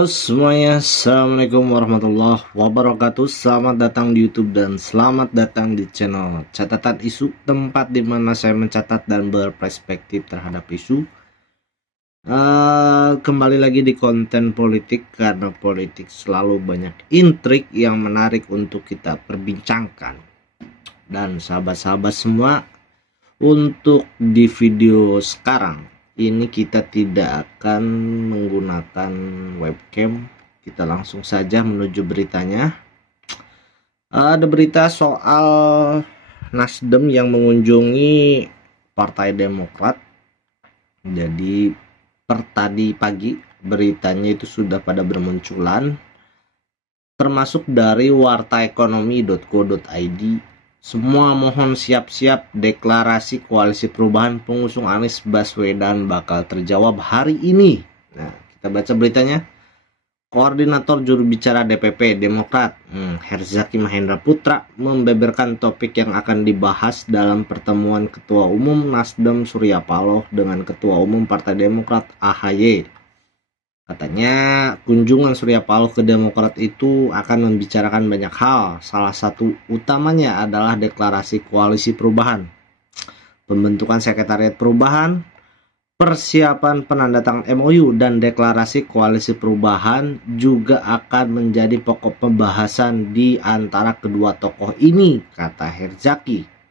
Halo semuanya, Assalamualaikum warahmatullahi wabarakatuh. Selamat datang di YouTube dan selamat datang di channel Catatan Isu, tempat di mana saya mencatat dan berperspektif terhadap isu. Kembali lagi di konten politik, karena politik selalu banyak intrik yang menarik untuk kita perbincangkan. Dan sahabat-sahabat semua, untuk di video sekarang ini kita tidak akan menggunakan webcam, kita langsung saja menuju beritanya. Ada berita soal Nasdem yang mengunjungi Partai Demokrat. Jadi tadi pagi beritanya itu sudah pada bermunculan, termasuk dari wartaekonomi.co.id. Semua mohon siap-siap, deklarasi koalisi perubahan pengusung Anies Baswedan bakal terjawab hari ini. Nah, kita baca beritanya. Koordinator juru bicara DPP Demokrat, Herzaki Mahendra Putra, membeberkan topik yang akan dibahas dalam pertemuan Ketua Umum Nasdem Surya Paloh dengan Ketua Umum Partai Demokrat AHY. Katanya kunjungan Surya Paloh ke Demokrat itu akan membicarakan banyak hal. Salah satu utamanya adalah deklarasi koalisi perubahan, pembentukan sekretariat perubahan, persiapan penandatangan MOU, dan deklarasi koalisi perubahan juga akan menjadi pokok pembahasan di antara kedua tokoh ini, kata Herzaki.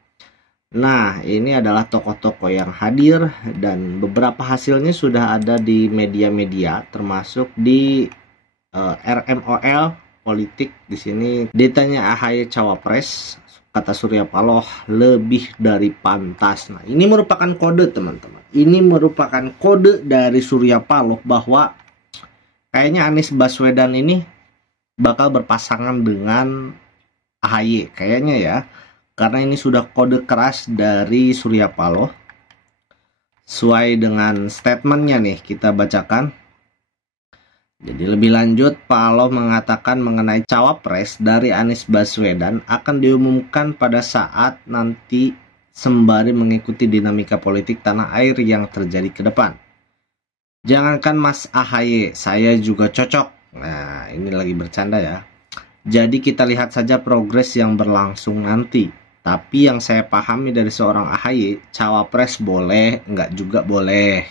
Nah, ini adalah tokoh-tokoh yang hadir dan beberapa hasilnya sudah ada di media-media, termasuk di RMOL Politik. Di sini ditanya AHY cawapres, kata Surya Paloh lebih dari pantas. Nah, ini merupakan kode, teman-teman. Ini merupakan kode dari Surya Paloh bahwa kayaknya Anies Baswedan ini bakal berpasangan dengan AHY, kayaknya ya. Karena ini sudah kode keras dari Surya Paloh. Sesuai dengan statementnya nih, kita bacakan. Jadi lebih lanjut, Paloh mengatakan mengenai cawapres dari Anies Baswedan akan diumumkan pada saat nanti sembari mengikuti dinamika politik tanah air yang terjadi ke depan. Jangankan Mas AHY, saya juga cocok. Nah, ini lagi bercanda ya. Jadi kita lihat saja progres yang berlangsung nanti. Tapi yang saya pahami dari seorang AHY, cawapres boleh, enggak juga boleh.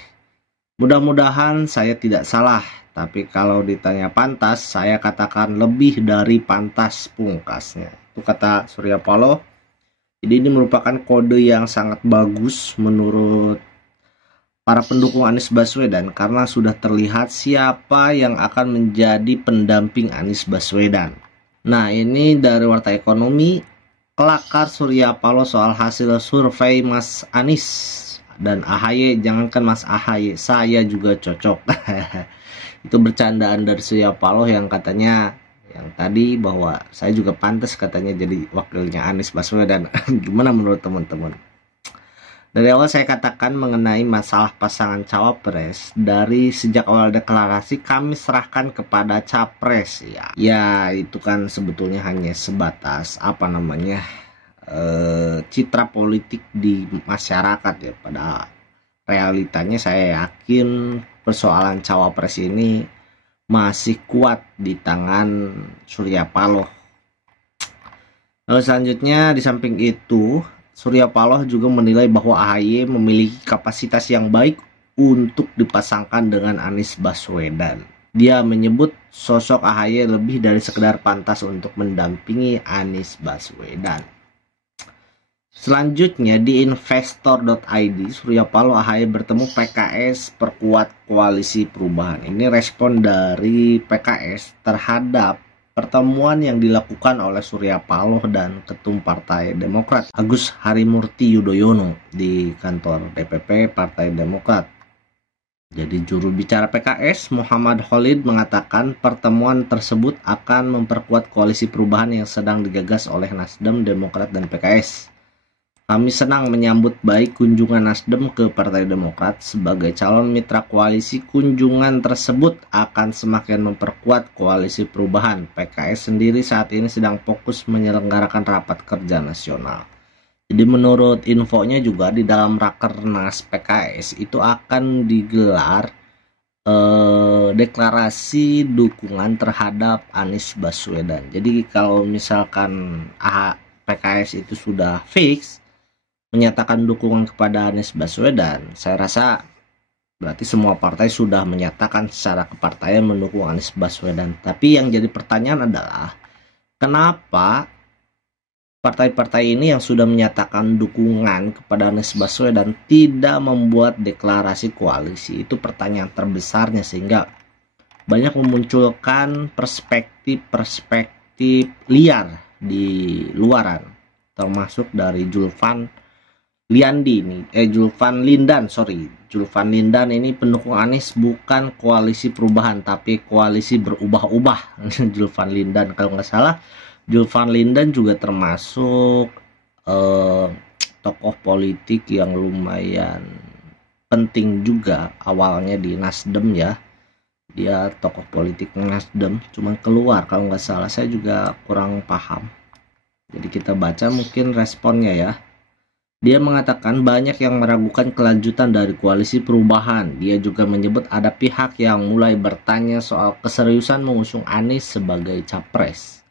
Mudah-mudahan saya tidak salah. Tapi kalau ditanya pantas, saya katakan lebih dari pantas, pungkasnya. Itu kata Surya Paloh. Jadi ini merupakan kode yang sangat bagus menurut para pendukung Anies Baswedan, karena sudah terlihat siapa yang akan menjadi pendamping Anies Baswedan. Nah, ini dari Warta Ekonomi. Kelakar Surya Paloh soal hasil survei Mas Anies dan AHY. Jangankan Mas AHY, saya juga cocok. Itu bercandaan dari Surya Paloh yang katanya yang tadi bahwa saya juga pantas katanya jadi wakilnya Anies Baswedan. Gimana menurut teman-teman? Dari awal saya katakan mengenai masalah pasangan cawapres, dari sejak awal deklarasi kami serahkan kepada capres ya. Ya, itu kan sebetulnya hanya sebatas citra politik di masyarakat ya. Pada realitanya saya yakin persoalan cawapres ini masih kuat di tangan Surya Paloh. Lalu selanjutnya, di samping itu Surya Paloh juga menilai bahwa AHY memiliki kapasitas yang baik untuk dipasangkan dengan Anies Baswedan. Dia menyebut sosok AHY lebih dari sekedar pantas untuk mendampingi Anies Baswedan. Selanjutnya di investor.id, Surya Paloh AHY bertemu PKS perkuat koalisi perubahan. Ini respon dari PKS terhadap pertemuan yang dilakukan oleh Surya Paloh dan Ketum Partai Demokrat Agus Harimurti Yudhoyono di kantor DPP Partai Demokrat. Jadi juru bicara PKS Muhammad Khalid mengatakan pertemuan tersebut akan memperkuat koalisi perubahan yang sedang digagas oleh Nasdem, Demokrat, dan PKS. Kami senang menyambut baik kunjungan Nasdem ke Partai Demokrat sebagai calon mitra koalisi. Kunjungan tersebut akan semakin memperkuat koalisi perubahan. PKS sendiri saat ini sedang fokus menyelenggarakan rapat kerja nasional. Jadi menurut infonya juga di dalam Rakernas PKS itu akan digelar deklarasi dukungan terhadap Anies Baswedan. Jadi kalau misalkan PKS itu sudah fix menyatakan dukungan kepada Anies Baswedan, saya rasa berarti semua partai sudah menyatakan secara kepartaian mendukung Anies Baswedan. Tapi yang jadi pertanyaan adalah kenapa partai-partai ini yang sudah menyatakan dukungan kepada Anies Baswedan tidak membuat deklarasi koalisi? Itu pertanyaan terbesarnya, sehingga banyak memunculkan perspektif-perspektif liar di luaran, termasuk dari Julvan Lindan ini pendukung Anies bukan koalisi perubahan tapi koalisi berubah-ubah. Julvan Lindan kalau nggak salah, Julvan Lindan juga termasuk tokoh politik yang lumayan penting juga awalnya di Nasdem ya. Dia tokoh politik Nasdem, cuman keluar kalau nggak salah, saya juga kurang paham. Jadi kita baca mungkin responnya ya. Dia mengatakan banyak yang meragukan kelanjutan dari koalisi perubahan. Dia juga menyebut ada pihak yang mulai bertanya soal keseriusan mengusung Anies sebagai capres.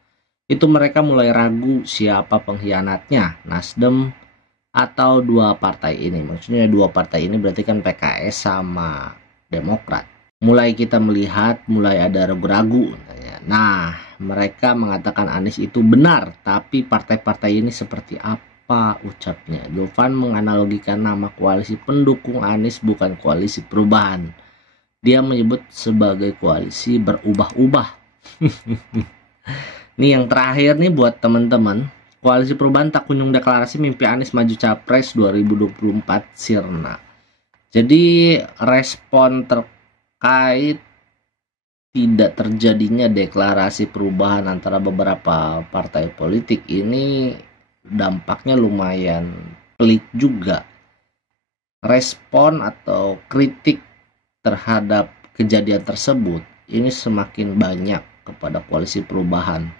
Itu mereka mulai ragu siapa pengkhianatnya, Nasdem atau dua partai ini. Maksudnya dua partai ini berarti kan PKS sama Demokrat. Mulai kita melihat, mulai ada ragu-ragu. Nah, mereka mengatakan Anies itu benar, tapi partai-partai ini seperti apa ucapnya? Julvan menganalogikan nama koalisi pendukung Anies bukan koalisi perubahan. Dia menyebut sebagai koalisi berubah-ubah. Nih yang terakhir nih buat teman-teman, koalisi perubahan tak kunjung deklarasi mimpi Anies maju capres 2024 sirna. Jadi respon terkait tidak terjadinya deklarasi perubahan antara beberapa partai politik ini dampaknya lumayan pelik juga. Respon atau kritik terhadap kejadian tersebut ini semakin banyak kepada koalisi perubahan,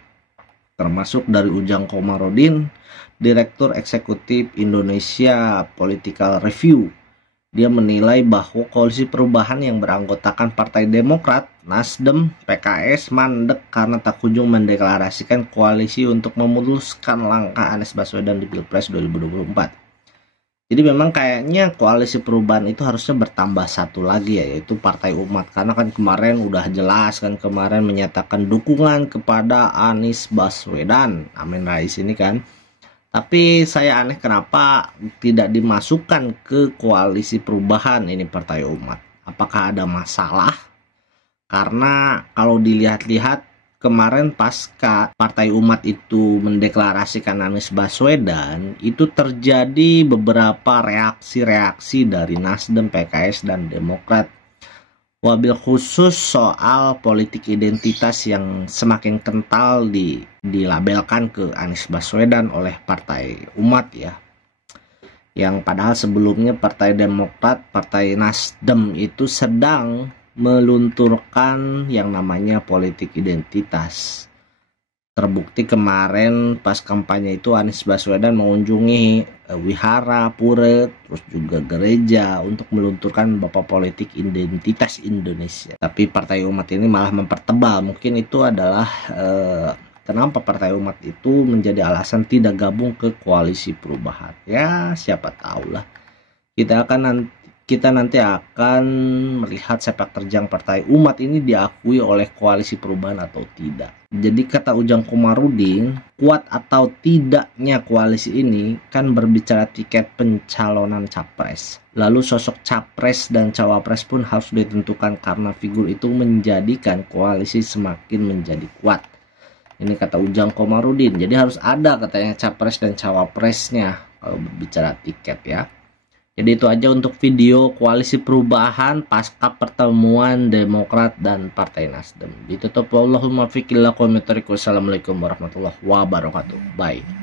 termasuk dari Ujang Komarudin, Direktur Eksekutif Indonesia Political Review. Dia menilai bahwa koalisi perubahan yang beranggotakan Partai Demokrat, Nasdem, PKS mandek karena tak kunjung mendeklarasikan koalisi untuk memuluskan langkah Anies Baswedan di Pilpres 2024. Jadi memang kayaknya koalisi perubahan itu harusnya bertambah satu lagi ya, yaitu Partai Umat. Karena kan kemarin udah jelas kan, kemarin menyatakan dukungan kepada Anies Baswedan, Amin Rais ini kan. Tapi saya aneh kenapa tidak dimasukkan ke koalisi perubahan ini Partai Umat. Apakah ada masalah? Karena kalau dilihat-lihat kemarin pasca Partai Umat itu mendeklarasikan Anies Baswedan, itu terjadi beberapa reaksi-reaksi dari Nasdem, PKS, dan Demokrat. Wabil khusus soal politik identitas yang semakin kental dilabelkan ke Anies Baswedan oleh Partai Umat ya. Yang padahal sebelumnya Partai Demokrat, Partai Nasdem itu sedang melunturkan yang namanya politik identitas. Terbukti kemarin pas kampanye itu Anies Baswedan mengunjungi wihara, pura, terus juga gereja untuk melunturkan bapak politik identitas Indonesia. Tapi Partai Umat ini malah mempertebal. Mungkin itu adalah kenapa Partai Umat itu menjadi alasan tidak gabung ke koalisi perubahan. Ya siapa tahu lah. Kita nanti akan melihat sepak terjang Partai Umat ini diakui oleh koalisi perubahan atau tidak. Jadi kata Ujang Komarudin, kuat atau tidaknya koalisi ini kan berbicara tiket pencalonan capres. Lalu sosok capres dan cawapres pun harus ditentukan karena figur itu menjadikan koalisi semakin menjadi kuat. Ini kata Ujang Komarudin. Jadi harus ada katanya capres dan cawapresnya kalau berbicara tiket ya. Jadi itu aja untuk video koalisi perubahan pasca pertemuan Demokrat dan Partai Nasdem. Ditutup. Wallahumma fiqh. Assalamualaikum warahmatullahi wabarakatuh. Bye.